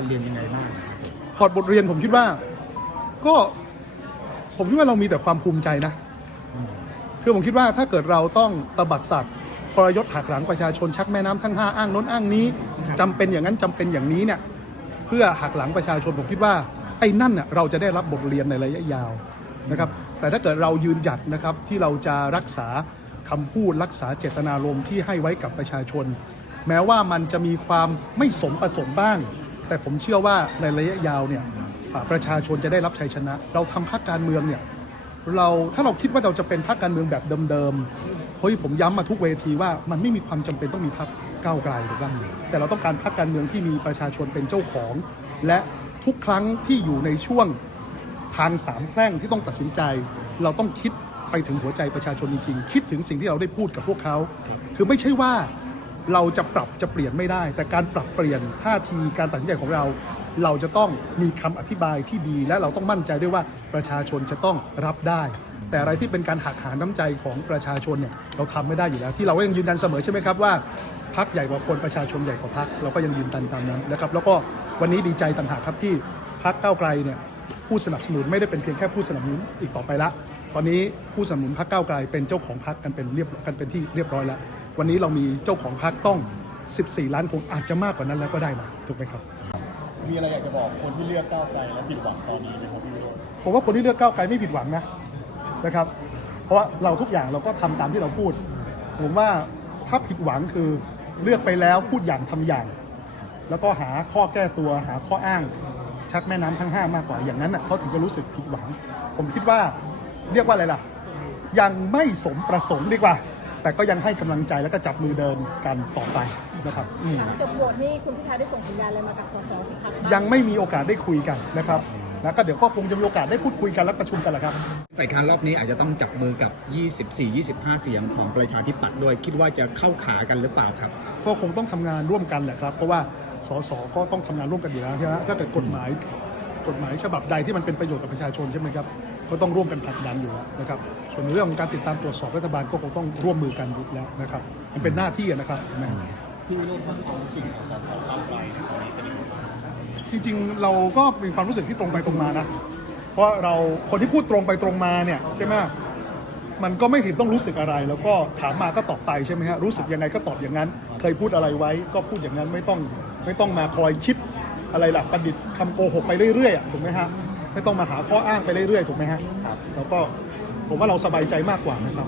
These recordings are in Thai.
ทเรียนยังไงบ้างครับถอดบทเรียนผมคิดว่า ก็ผมคิดว่าเรามีแต่ความภูมิใจนะอืมคือผมคิดว่าถ้าเกิดเราต้องตบัดสัตว์ทรยศหักหลังประชาชนชักแม่น้ำทั้งห้าอ้างโน้นอ้างนี้จำเป็นอย่างนั้นจำเป็นอย่างนี้เนี่ย เพื่อหักหลังประชาชนผมคิดว่าไอ้นั่นน่ะเราจะได้รับบทเรียนในระยะยาวนะครับ แต่ถ้าเกิดเรายืนหยัดนะครับที่เราจะรักษาคำพูดรักษาเจตนารมณ์ที่ให้ไว้กับประชาชน แม้ว่ามันจะมีความไม่สมประสงค์บ้าง แต่ผมเชื่อว่าในระยะยาวเนี่ยประชาชนจะได้รับชัยชนะ เราทำพรรคการเมืองเนี่ยเราถ้าเราคิดว่าเราจะเป็นพรรคการเมืองแบบเดิมๆเฮ้ยผมย้ำมาทุกเวทีว่ามันไม่มีความจำเป็นต้องมีพรรคก้าวไกลหรือบ้างแต่เราต้องการพรรคการเมืองที่มีประชาชนเป็นเจ้าของ และทุกครั้งที่อยู่ในช่วงทางสามแพร่งที่ต้องตัดสินใจ เราต้องคิดไปถึงหัวใจประชาชนจริงๆ คิดถึงสิ่งที่เราได้พูดกับพวกเขา คือไม่ใช่ว่า เราจะปรับจะเปลี่ยนไม่ได้ แต่การปรับเปลี่ยนท่าทีการตัดสินใจของเรา เราจะต้องมีคำอธิบายที่ดี และเราต้องมั่นใจด้วยว่าประชาชนจะต้องรับได้ แต่อะไรที่เป็นการหักหาน้ำใจของประชาชนเนี่ยเราทำไม่ได้อยู่แล้วที่เราก็ยังยืนยันเสมอใช่ไหมครับว่าพักใหญ่กว่าคนประชาชนใหญ่กว่าพักเราก็ยังยืนยันตามนั้นนะครับแล้วก็วันนี้ดีใจต่างหากครับที่พักเก้าไกลเนี่ยผู้สนับสนุนไม่ได้เป็นเพียงแค่ผู้สนับสนุนอีกต่อไปละ ตอนนี้ผู้สนับสนุนพักเก้าวไกลเป็นเจ้าของพักกันเป็นเรียบกันเป็นที่เรียบร้อยแล้ว วันนี้เรามีเจ้าของพักต้อง 14 ล้านคนอาจจะมากกว่านั้นแล้วก็ได้นะถูกไหมครับมีอะไรอยากจะบอกคนที่เลือกก้าวไกลและผิดหวังตอนนี้ไหมครับพี่วิโรจน์ผมว่าคนที่เลือกก้าวไกลไม่ผิดหวังนะนะครับ เพราะว่าเราทุกอย่างเราก็ทำตามที่เราพูด ผมว่าถ้าผิดหวังคือเลือกไปแล้วพูดอย่างทำอย่าง แล้วก็หาข้อแก้ตัวหาข้ออ้าง ชักแม่น้ำทั้งห้ามากกว่าอย่างนั้นน่ะเขาถึงจะรู้สึกผิดหวัง ผมคิดว่า เรียกว่าอะไรล่ะ ยังไม่สมประสงค์ดีกว่า แต่ก็ยังให้กำลังใจแล้วก็จับมือเดินกันต่อไปนะครับอืมหลังจบโหวตนี่คุณพิธาได้ส่งสัญญาณอะไรมากับสสสิพักบ้างยังไม่มีโอกาสได้คุยกันนะครับแล้วก็เดี๋ยวก็คงจะมีโอกาสได้พูดคุยกันและประชุมกันแหละครับ ฝ่ายค้านรอบนี้อาจจะต้องจับมือกับ 24-25 เสียงของประชาธิปัตย์ด้วย คิดว่าจะเข้าขากันหรือเปล่าครับ ก็คงต้องทำงานร่วมกันแหละครับ เพราะว่าสสก็ต้องทำงานร่วมกันอยู่แล้วใช่ไหมถ้าเกิดกฎหมายกฎหมายฉบับใดที่มันเป็นประโยชน์กับประชาชนใช่ไหมครับ ก็ต้องร่วมกันผลักดันอยู่แล้วนะครับ ส่วนในเรื่องของการติดตามตรวจสอบรัฐบาลก็คงต้องร่วมมือกันอยู่แล้วนะครับ มันเป็นหน้าที่อะนะครับนะพี่วิโรจน์ครับของจริงของสสก้าวไกลเนี่ยตอนนี้เป็นยังไงบ้างจริงๆ เราก็มีความรู้สึกที่ตรงไปตรงมานะ เพราะเราคนที่พูดตรงไปตรงมาเนี่ยใช่ไหมมันก็ไม่เห็นต้องรู้สึกอะไร แล้วก็ถามมาก็ตอบไปใช่ไหมฮะรู้สึกยังไงก็ตอบอย่างนั้น เคยพูดอะไรไว้ ก็พูดอย่างนั้นไม่ต้องไม่ต้องมาคอยคิดอะไรล่ะประดิษฐ์คำโกหกไปเรื่อยๆอะถูกไหมฮะ ไม่ต้องมาหาข้ออ้างไปเรื่อยๆถูกไหมฮะแล้วก็ผมว่าเราสบายใจมากกว่านะครับ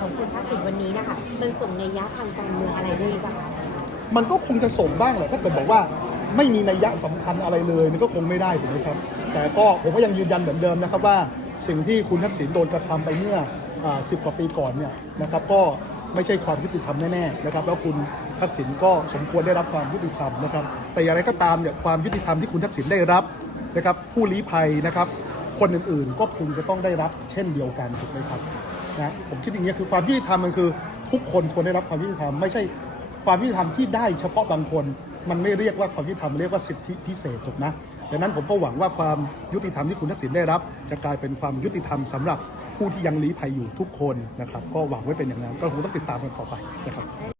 ของคุณทักษิณวันนี้นะคะมันส่งในยยะทางการเมืองอะไรด้วยหรือเปล่าคะมันก็คงจะส่งบ้างแหละถ้าเกิดบอกว่าไม่มีนัยยะสำคัญอะไรเลยมันก็คงไม่ได้ถูกไหมครับ แต่ก็ผมก็ยังยืนยันเหมือนเดิมนะครับว่าสิ่งที่คุณทักษิณโดนกระทำไปเมื่อสิบกว่าปีก่อนเนี่ยนะครับก็ไม่ใช่ความยุติธรรมแน่ๆนะครับแล้วคุณทักษิณก็สมควรได้รับความยุติธรรมนะครับแต่อย่างไรก็ตามเนี่ยความยุติธรรมที่คุณทักษิณได้รับ นะครับผู้ลี้ภัยนะครับ คนอื่นๆ ก็พึงจะต้องได้รับเช่นเดียวกันถูกไหมครับนะผมคิดอย่างนี้คือความยุติธรรมมันคือทุกคนควรได้รับความยุติธรรมไม่ใช่ความยุติธรรมที่ได้เฉพาะบางคน มันไม่เรียกว่าความยุติธรรมเรียกว่าสิทธิพิเศษถูกนะดังนั้นผมก็หวังว่าความยุติธรรมที่คุณทักษิณได้รับ จะกลายเป็นความยุติธรรมสำหรับผู้ที่ยังลี้ภัยอยู่ทุกคนนะครับ ก็หวังไว้เป็นอย่างนั้นก็คงต้องติดตามกันต่อไปนะครับ